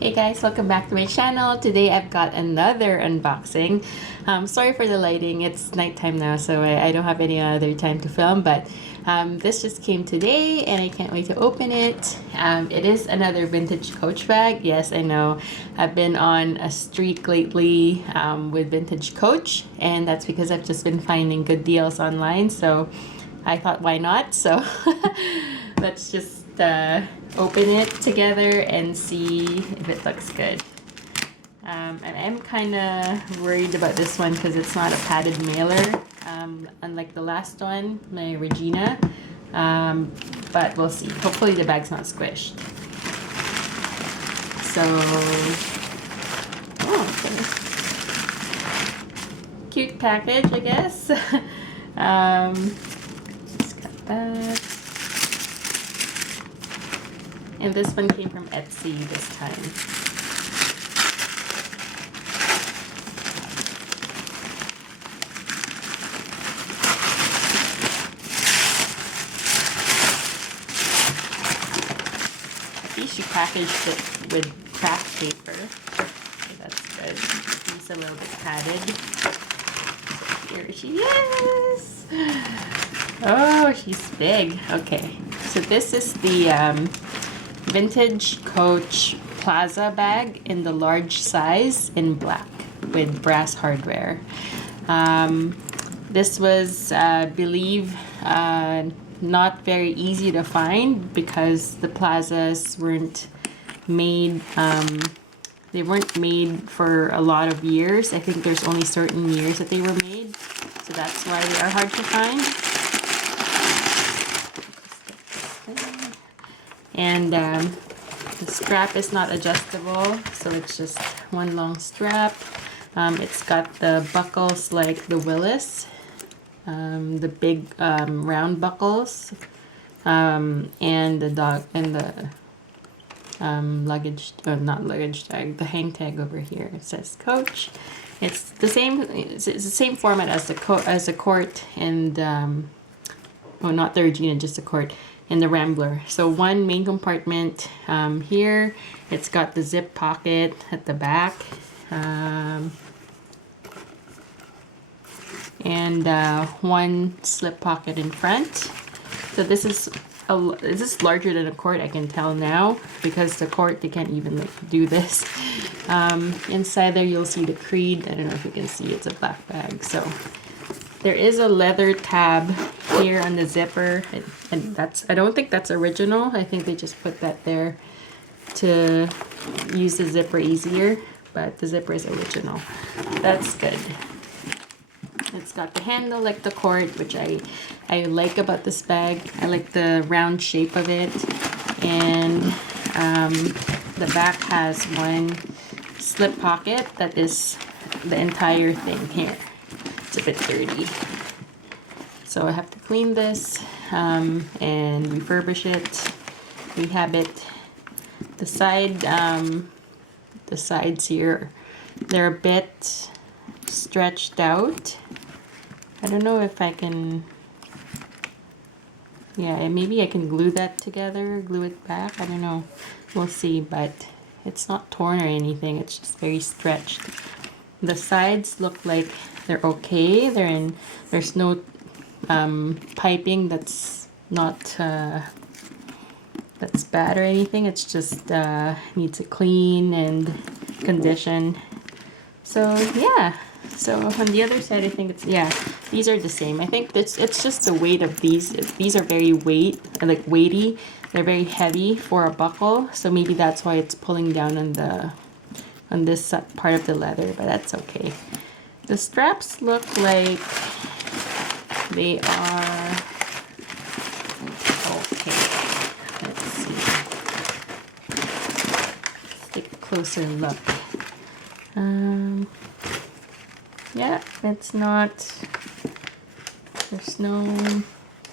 Hey guys, welcome back to my channel. Today I've got another unboxing. Sorry for the lighting, it's nighttime now, so I don't have any other time to film, but this just came today and I can't wait to open it. It is another vintage Coach bag. Yes, I know I've been on a streak lately with vintage Coach, and that's because I've just been finding good deals online, so I thought why not? So let's just open it together and see if it looks good. And I'm kind of worried about this one because it's not a padded mailer, unlike the last one, my Regina. But we'll see. Hopefully the bag's not squished. So, oh, okay. Cute package, I guess. Just got that. And this one came from Etsy this time. At least she packaged it with craft paper. So that's good. It's a little bit padded. So here she is. Oh, she's big. Okay. So this is the vintage Coach Plaza bag in the large size in black with brass hardware. This was, I believe, not very easy to find because the Plazas weren't made, they weren't made for a lot of years. I think there's only certain years that they were made, so that's why they are hard to find. And the strap is not adjustable, so it's just one long strap. It's got the buckles like the Willis, the big round buckles, and the luggage, not luggage tag, the hang tag over here. It says Coach. It's the same. It's the same format as the Court and oh, not the Regina, just the Court and the Rambler. So one main compartment here. It's got the zip pocket at the back, and one slip pocket in front. So this is larger than a Court, I can tell now, because the Court, they can't even like do this. Inside there you'll see the Creed. I don't know if you can see, it's a black bag. So there is a leather tab here on the zipper, and that's, I don't think that's original. I think they just put that there to use the zipper easier, but the zipper is original. That's good. It's got the handle like the Court, which I like about this bag. I like the round shape of it, and the back has one slip pocket that is the entire thing here. It's a bit dirty, so I have to clean this and refurbish it, rehab it. The sides here, they're a bit stretched out. I don't know if I can, yeah, maybe I can glue that together, glue it back, I don't know, we'll see, but it's not torn or anything, it's just very stretched. The sides look like they're okay. There's no piping that's not that's bad or anything. It's just needs a clean and condition. So yeah. So on the other side, I think it's, yeah, these are the same. I think it's just the weight of these. These are very weighty. They're very heavy for a buckle. So maybe that's why it's pulling down on this part of the leather, but that's okay. The straps look like they are okay. Let's see. Let's take a closer look. Yeah, it's not, there's no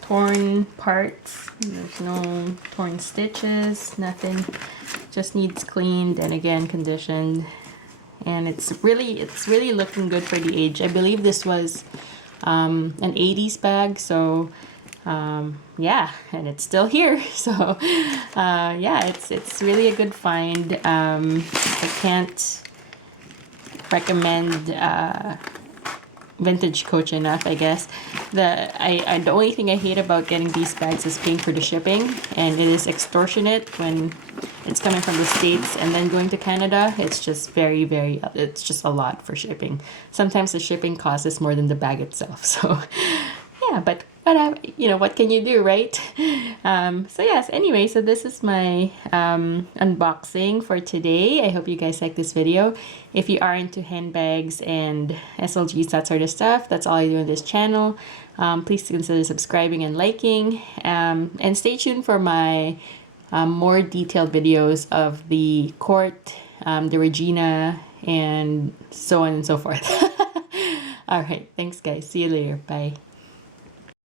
torn parts, there's no torn stitches, nothing. Just needs cleaned and again conditioned, and it's really looking good for the age. I believe this was an 80s bag, so Yeah, and it's still here. So yeah, it's really a good find. I can't recommend vintage coach enough, I guess. The only thing I hate about getting these bags is paying for the shipping, and it is extortionate when it's coming from the States and then going to Canada. It's just it's just a lot for shipping. Sometimes the shipping cost is more than the bag itself. So yeah, but what can you do, right? So yes, anyway, so this is my unboxing for today. I hope you guys like this video. If you are into handbags and SLGs, that sort of stuff, that's all I do on this channel. Please consider subscribing and liking, and stay tuned for my more detailed videos of the Court, the Regina, and so on and so forth. All right, thanks guys. See you later. Bye.